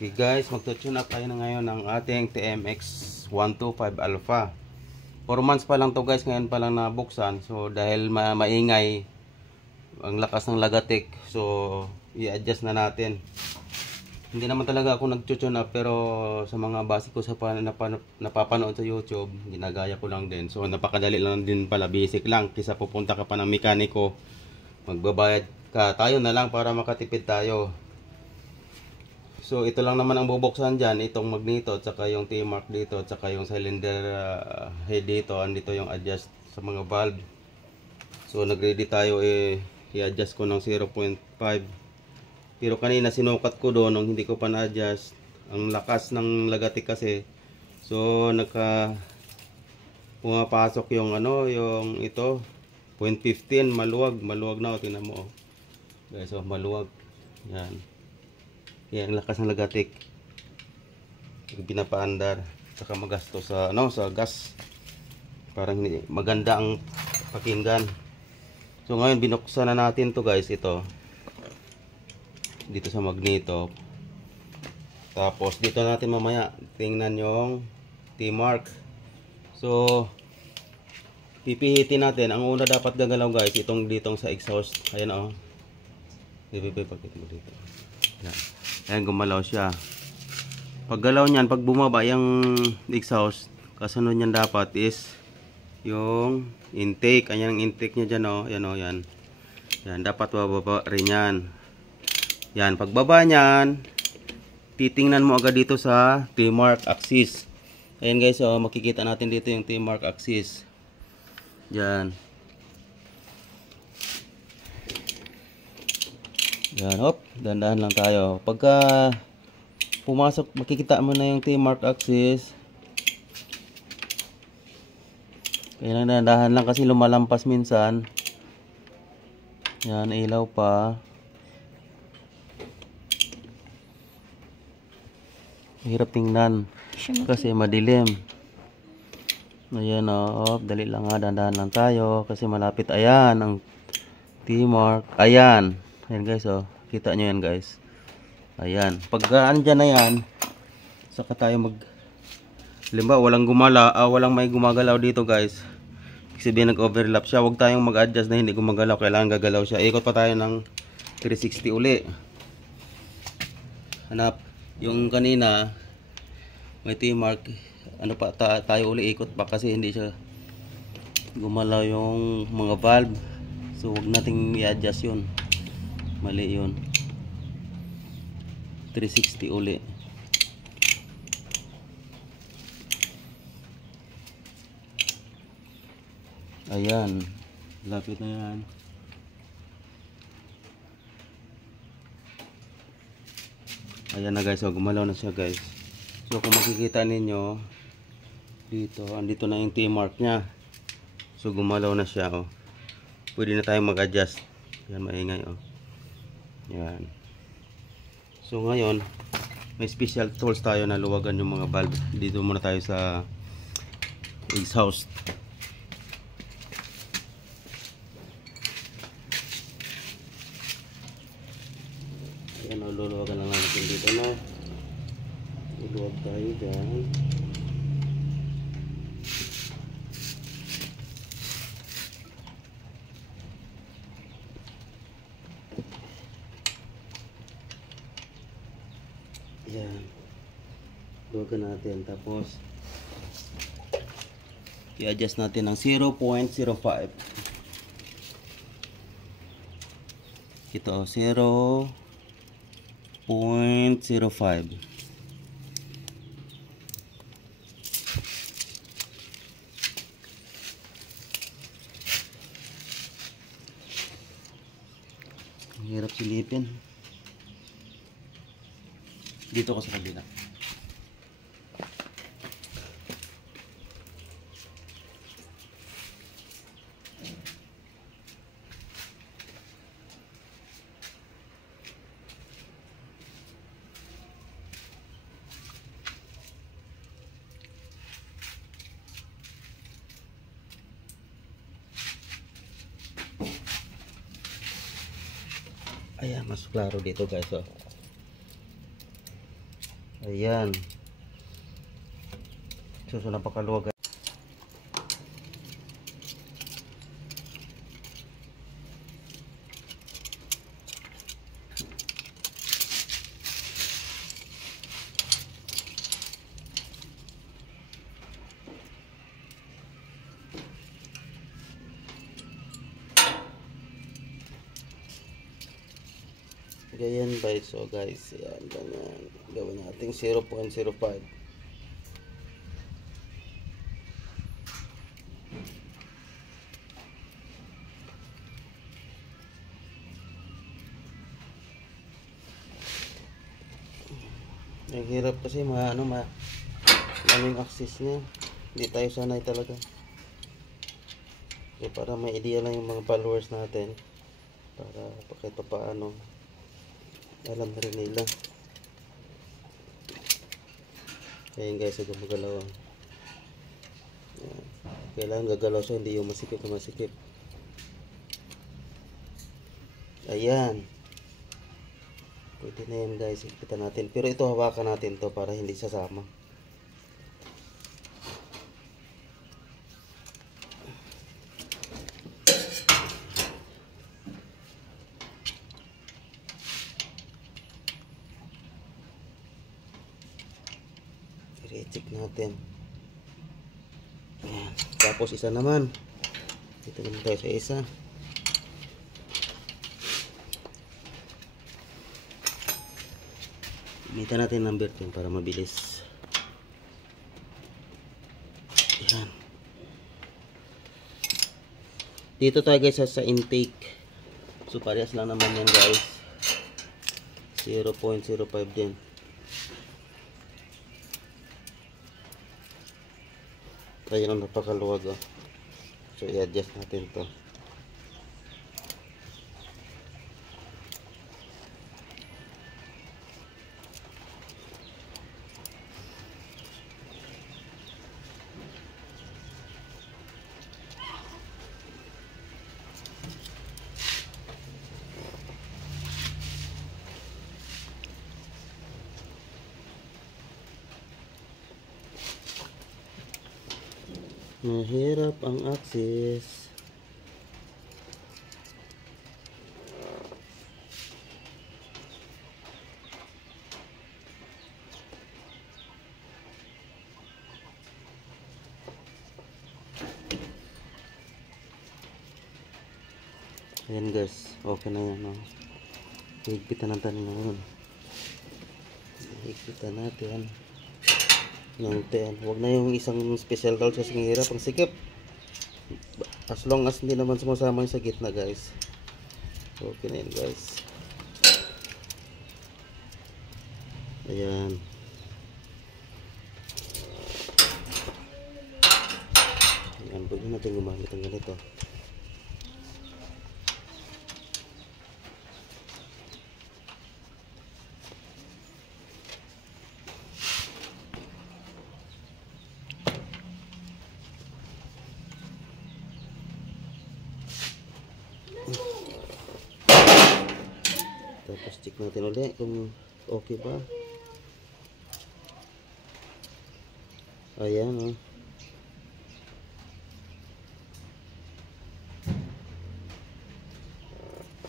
Okay guys, magtutune up tayo na ngayon ng ating TMX 125 Alpha. 4 months pa lang to guys, ngayon pa lang nabuksan. So dahil maingay ang lakas ng lagatik, so i-adjust na natin. Hindi naman talaga ako nag-tune up, pero sa mga base ko sa napapanood sa YouTube, ginagaya ko lang din. So napakadali lang din pala, basic lang. Kisa pupunta ka pa ng mekaniko, magbabayad ka, tayo na lang para makatipid tayo. So ito lang naman ang bubuksan dyan, itong magneto at saka yung T-mark dito at saka yung cylinder head dito. Andito yung adjust sa mga valve. So nagready tayo, i-adjust ko ng 0.5. Pero kanina sinukat ko doon nung hindi ko pa na-adjust. Ang lakas ng lagatik kasi. So pumapasok yung yung ito 0.15, maluwag na, tingnan mo. Guys, so maluwag. Yan. Yan, lakas ng lagatik. Pinapaandar, saka magastos sa sa gas. Parang hindi maganda ang pakinggan. So ngayon binuksan na natin to guys, ito. Dito sa magneto. Tapos dito natin mamaya tingnan yung T-mark. So pipihitin natin. Ang una dapat gagalaw guys, itong ditong sa exhaust. Ayan oh. Ipipipakit mo dito. Yan. Ayan, gumalaw siya. Pag galaw niyan, pag bumaba yung exhaust, kasunod niyan dapat is yung intake. Ayan ang intake niya dyan oh. Ayan oh, yan. Yan, dapat bababa rin yan. Yan, pag baba niyan, titingnan mo agad dito sa T-mark axis. Ayan guys, oh, makikita natin dito yung T-mark axis. Yan. Yan, hop, dandahan lang tayo. Pagka pumasok, makikita mo na yung T-mark axis. Kailangan dandahan lang kasi lumalampas minsan. Yan, ilaw pa. Hirap tingnan kasi madilim. Ayan o, dali lang nga, dandahan lang tayo kasi malapit. Ayan ang T-mark. Ayan. Ayan guys, oh. Kita nyo yan guys. Ayan. Pag andyan na yan, saka tayo halimbawa walang may gumagalaw dito guys. Kasi nag-overlap siya. Huwag tayong mag-adjust na hindi gumagalaw. Kailangan gagalaw siya. Ikot pa tayo ng 360 uli. Hanap. Yung kanina, may T-mark. Ano pa tayo uli ikot pa kasi hindi siya gumalaw yung mga valve. So huwag nating i-adjust yun. Mali yun. 360 uli. Ayan. Lapit na yan. Ayan na guys. So gumalaw na siya guys. So kung makikita ninyo dito, andito na yung T-mark nya. So gumalaw na siya oh. Pwede na tayong mag-adjust. Yan, maingay oh. Yan. So ngayon, may special tools tayo na luwagan yung mga valve. Dito muna tayo sa exhaust. Ayan, luluwagan lang natin dito na. Luluwag tayo dyan. Yan. Luwagan natin. Tapos i-adjust natin ng 0.05. Ito 0.05. Hirap silipin. Dito ko sa kabila. Ayan, mas klaro dito guys oh. Ayan. So napakaluwag. Ganyan ba? So guys, yan, ganyan. Gawin natin 0.05. Ang hirap kasi ano yung access niya. Hindi tayo sanay talaga. So, para may idea lang yung mga followers natin, para kahit paano alam na rin nila. Ayan guys, ito magalaw. Kailangan gagalaw siya, hindi yung masikip na masikip. Ayan. Pwede na yan guys, ipitan natin. Pero ito hawakan natin to para hindi sasama. I-check natin. Ayan. Tapos isa naman. Dito naman tayo sa isa. Gamitan natin number 10 para mabilis. Ayan. Dito tayo guys sa intake. So parehas lang naman yan guys. 0.05 din. Ayan, napakaluwag oh. So i-adjust natin to. Mahirap ang access. Ayan guys, okay na yan. Higpitan natin ngayon. Higpitan natin ng 10. Huwag na yung isang special roll kasi hirap ang sikip. As long as hindi naman sumasama yung sa gitna guys. Okay na yan guys. Ayan. Ayan, pwede natin gumamit ang ganito. Tapos check natin ulit kung okay ba. Ayan oh.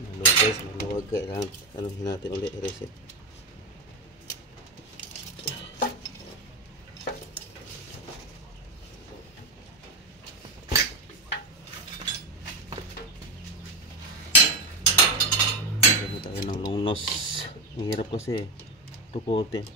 Maluwag guys, maluwag. Kailangan anuhin natin ulit, i-reset. Tayo ng long nose. Ang hirap kasi tukutin.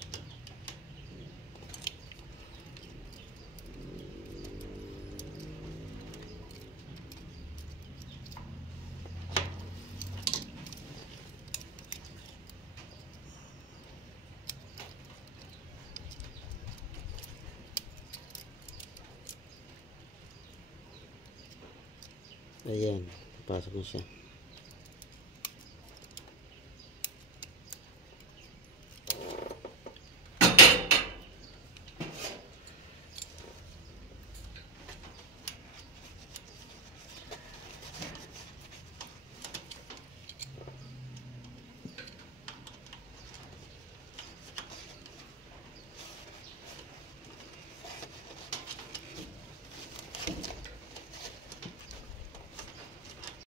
Ayan, pasok na siya.